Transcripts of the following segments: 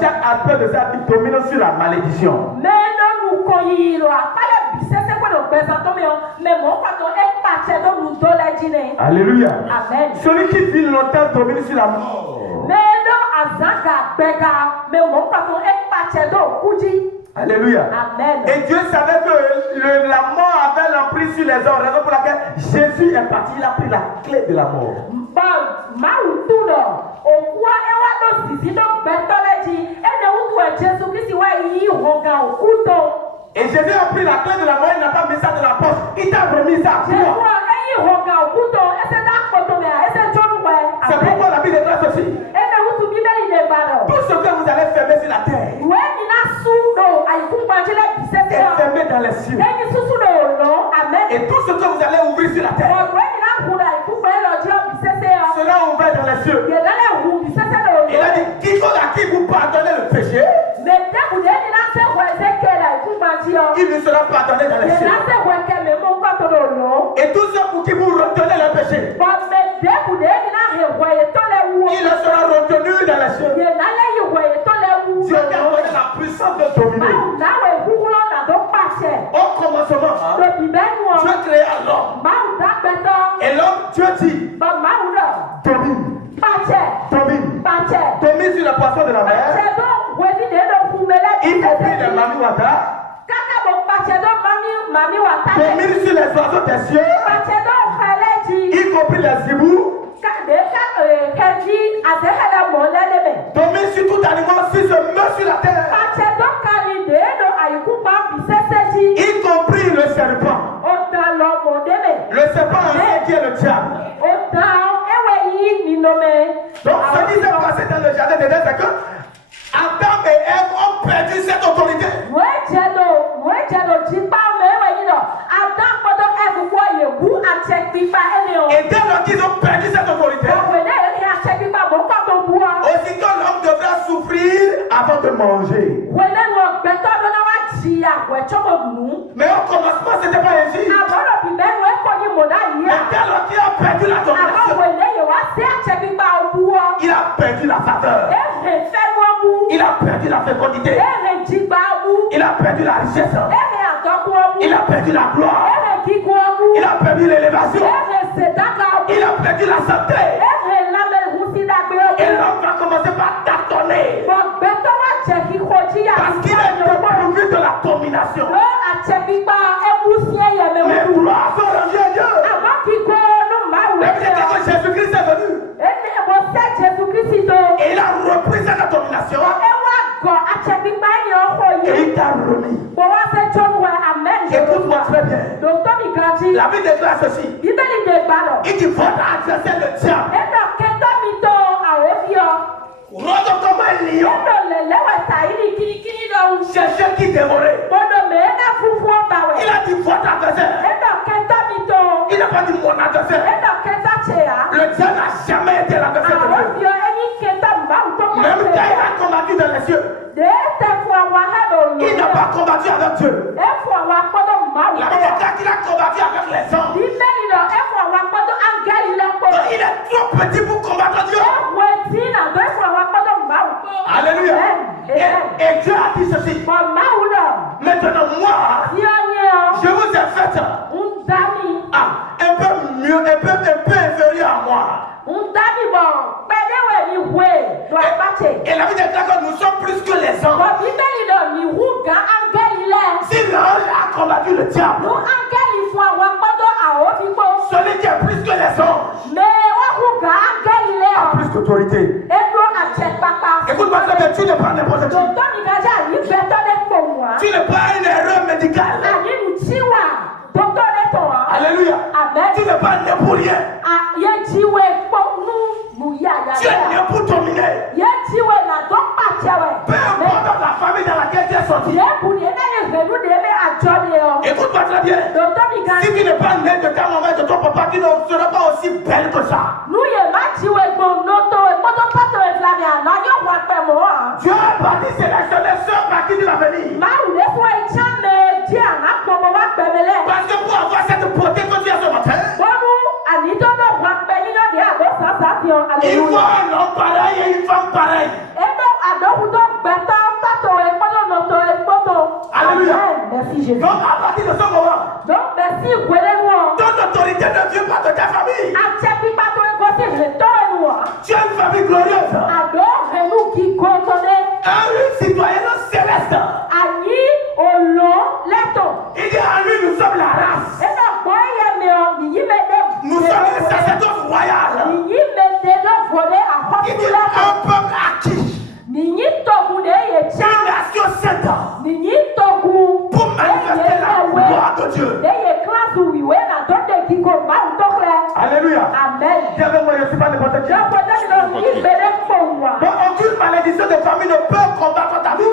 chaque aspect de sa vie domine sur la malédiction. Alléluia. Amen. Celui qui vit longtemps domine sur la mort. Alléluia. Amen. Et Dieu savait que la mort avait l'emprise sur les hommes, raison pour laquelle Jésus est parti, il a pris la clé de la mort. Et Jésus a pris la clé de la mort, il n'a pas mis ça dans la poche, il t'a remis ça à toi. C'est pourquoi la Bible déclare ceci. Tout ce que vous allez fermer sur la terre est fermé dans les cieux. Et tout ce que vous allez ouvrir sur la terre sera ouvert dans les cieux. Il a dit, quiconque à qui vous pardonnez le péché, il lui sera pardonné dans les cieux. Et tout ce pour qui vous retenez le péché, il le sera retenu dans les cieux. Dieu t'a donné la puissance de dominer. Au commencement, Dieu créa l'homme. Et l'homme, Dieu dit, domine. Domine sur le poisson de la mer. Y compris les mamiwata. Domine sur les oiseaux des cieux. Y compris les hibous. Domine sur tout animal qui se meut sur la terre. Y compris le serpent. Le serpent en qui est le diable. Donc ce qui s'est passé dans le jardin d'Éden, c'est que Adam et Ève ont perdu cette autorité. Et dès lors qu'ils ont perdu cette autorité, aussitôt l'homme devra souffrir avant de manger. Mais au commencement, ce n'était pas ainsi. Mais dès lors qu'il a perdu la domination, il a perdu la faveur. Il a perdu la fécondité. Il a perdu la richesse. Il a perdu la gloire. Il a perdu l'élévation. Il a perdu la santé. Et l'homme va commencer par tâtonner. Parce qu'il est dépourvu de la domination. Mais gloire soit rendue à Dieu. Mais c'est que Jésus-Christ est venu. Et il a repris cette domination. Et il t'a remis. Écoute-moi très bien. La Bible déclare ceci. Il dit votre adversaire le diable. Rôde comme un lion. Cherchez qui dévorer. Il a dit votre adversaire. Il n'a pas dit mon adversaire. Le diable n'a jamais été l'adversaire de Dieu. Même quand il a combattu dans les cieux, il n'a pas combattu avec Dieu. La Bible déclare qu'il a combattu avec les anges. Donc il est trop petit pour combattre Dieu. Alléluia. Et Dieu a dit ceci. Maintenant moi, je vous ai fait un peu mieux, un peu inférieur à moi. Et la Bible déclare que nous sommes plus que les anges. Si l'ange a combattu le diable, celui qui est plus que les anges a plus d'autorité. Écoute-moi très bien, tu ne prends n'importe qui. Tu ne prends une erreur médicale. Alléluia. Tu ne prends ne pour rien. Tu es né pour dominer. Peu importe la famille dans laquelle tu es sorti. Écoute-moi très bien. Si tu n'es pas né de ta maman et de ton papa, tu ne seras pas aussi belle que ça. Dieu a parti sélectionner ceux par qui tu vas venir. Parce que pour avoir cette beauté que tu as ce matin, il faut un homme pareil et une femme pareille. Alléluia. Merci Jésus. Donc à partir de ce moment, Donc merci ton autorité ne vient pas de ta famille. Tu as une famille glorieuse. Un citoyen céleste. Il dit en lui nous sommes la race. Nous sommes les sacerdotes royales. Il dit un peuple acquis. Une nation sainte. Pour manifester la gloire de Dieu. Alléluia. Amen. Dis avec moi, je ne suis pas n'importe qui. Donc aucune malédiction de famille ne peut combattre ta vie.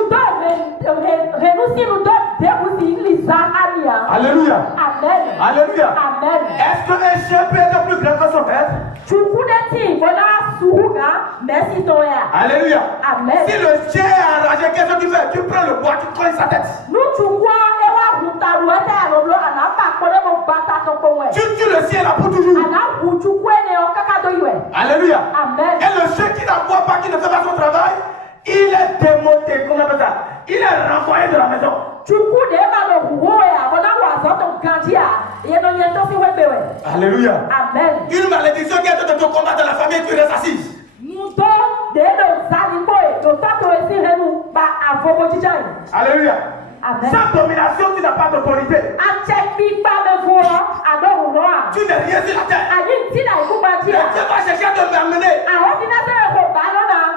Alléluia. Amen. Alléluia. Amen. Est-ce qu'un chien peut être plus grand que son maître? Alléluia. Amen. Si le chien est enragé, qu'est-ce que tu fais? Tu prends le bois, tu colles sa tête. Tu tues le chien là pour toujours. Alléluia. Amen. Et le chien qui n'aboie pas, qui ne fait pas son travail, il est démonté. Comment on appelle ça? Il est renvoyé de la maison. Alléluia. Amen. Une malédiction qui est de te combattre dans la famille, tu restes assise. Alléluia. Amen. Sans domination, tu n'as pas d'autorité. Tu n'es rien sur la terre. Et Dieu va chercher à te m'amener.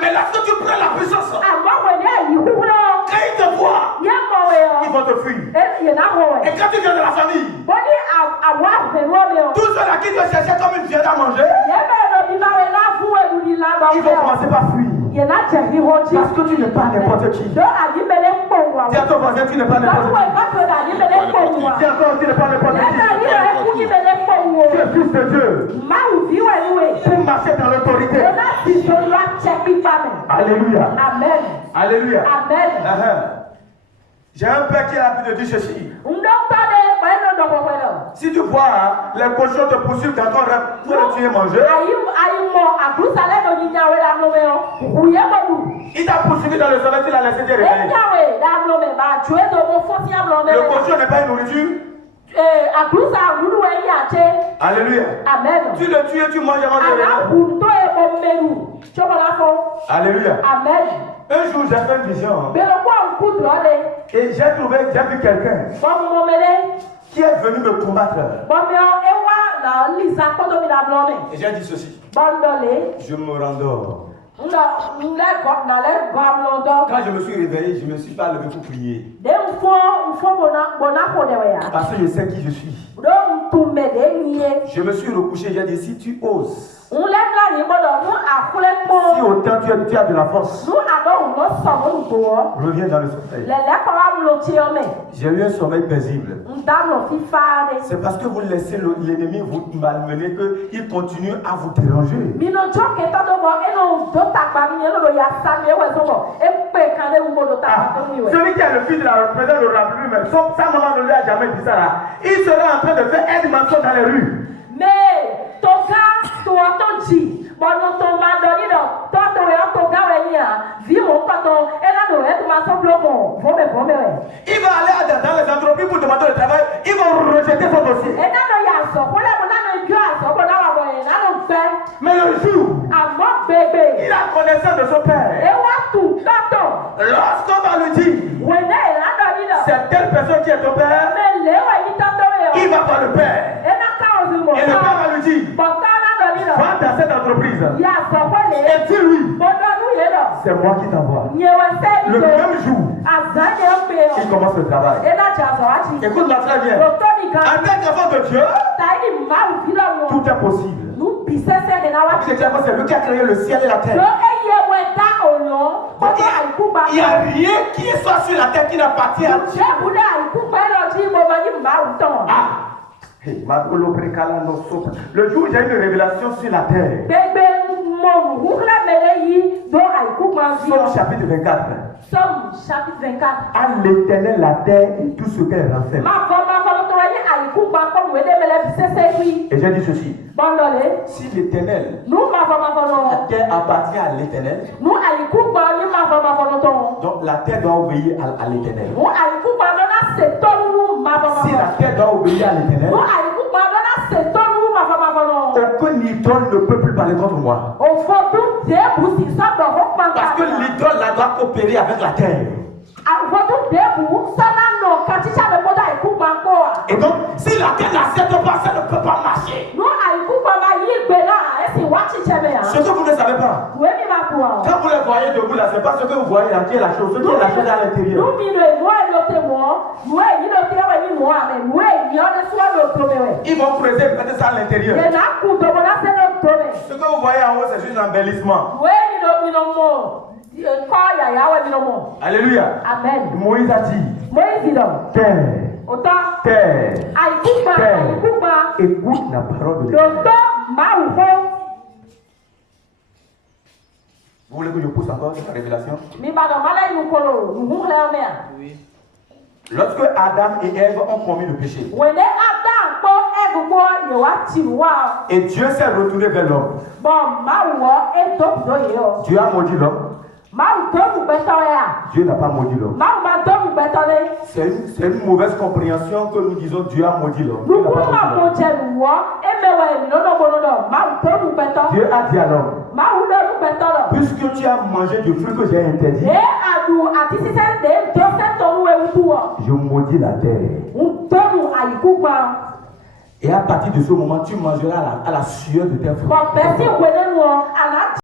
Mais lorsque tu prends la puissance, quand il te voit, il va te fuir. Et quand tu viens de la famille, tous ceux-là qui te cherchaient comme une viande à manger, ils vont commencer par fuir. Parce que tu n'es pas n'importe qui. Dis à ton voisin, tu n'es pas n'importe qui. Dis encore, tu n'es pas n'importe qui. Tu es fils de Dieu. Pour marcher dans l'autorité. Alléluia. Amen. Alléluia. Amen. J'ai un père qui a l'habitude de dire ceci. Si tu vois les cochons te poursuivent dans ton rêve pour le tuer et manger, il t'a poursuivi dans le sommeil, tu l'as laissé te réveiller. Le cochon n'est pas une nourriture. Alléluia. Amen. Tu le tues et tu manges avant de réveiller. Alléluia. Amen. Un jour j'ai fait une vision et j'ai vu quelqu'un qui est venu me combattre. Et j'ai dit ceci. Je me rendors. Quand je me suis réveillé, je ne me suis pas levé pour prier. Parce que je sais qui je suis. Je me suis recouché, j'ai dit si tu oses. Si autant tu as de la force, reviens dans le sommeil. J'ai eu un sommeil paisible. C'est parce que vous laissez l'ennemi vous malmener qu'il continue à vous déranger. Celui qui est le fils de la présidente de la République, sa maman ne lui a jamais dit ça là. Il sera en train de faire un dimension dans les rues. Mais ton gars, toi, ton dit, bon, ton mandoni, toi, ton vie mon patron, et là, nous, tu m'as semblé bon. Il va aller dans les entreprises pour demander le travail, ils vont rejeter son dossier. Et là, il y a ça, mais le jour, il a connaissance de son père. Lorsqu'on va lui dire, c'est telle personne qui est ton père, il va voir le père. Et le père va lui dire, va dans cette entreprise. Et dis-lui, c'est moi qui t'envoie. Le même jour, il commence le travail. Écoute-moi très bien. En tant qu'enfant de Dieu, tout est possible. C'est lui qui a créé le ciel et la terre. Il n'y a rien qui soit sur la terre qui n'appartient à Dieu. Le jour où j'ai eu une révélation sur la terre. Somme chapitre 24. À l'Éternel la terre et tout ce qu'elle renferme. Et j'ai dit ceci. Si l'Éternel, la terre appartient à l'Éternel, donc la terre doit obéir à l'Éternel. Si la terre doit obéir à l'Éternel, aucun idole ne peut plus parler contre moi. Parce que l'idole là doit coopérer avec la terre. Et donc, si la terre n'accepte pas, ça ne peut pas marcher. Ce que vous ne savez pas, quand vous les voyez debout là, c'est pas ce que vous voyez là qui est la chose, ce qui est la chose à l'intérieur. Ils vont creuser et mettre ça à l'intérieur. Ce que vous voyez en haut, c'est juste un embellissement. Alléluia. Amen. Moïse a dit, terre, écoute la parole de Dieu. Vous voulez que je pousse encore cette révélation? Oui. Lorsque Adam et Ève ont commis le péché, et Dieu s'est retourné vers l'homme, Dieu a maudit l'homme. Dieu n'a pas maudit l'homme. C'est une mauvaise compréhension que nous disons Dieu a maudit l'homme. Dieu a dit à l'homme, puisque tu as mangé du fruit que j'ai interdit, je maudis la terre. Et à partir de ce moment, tu mangeras à la sueur de tes frères.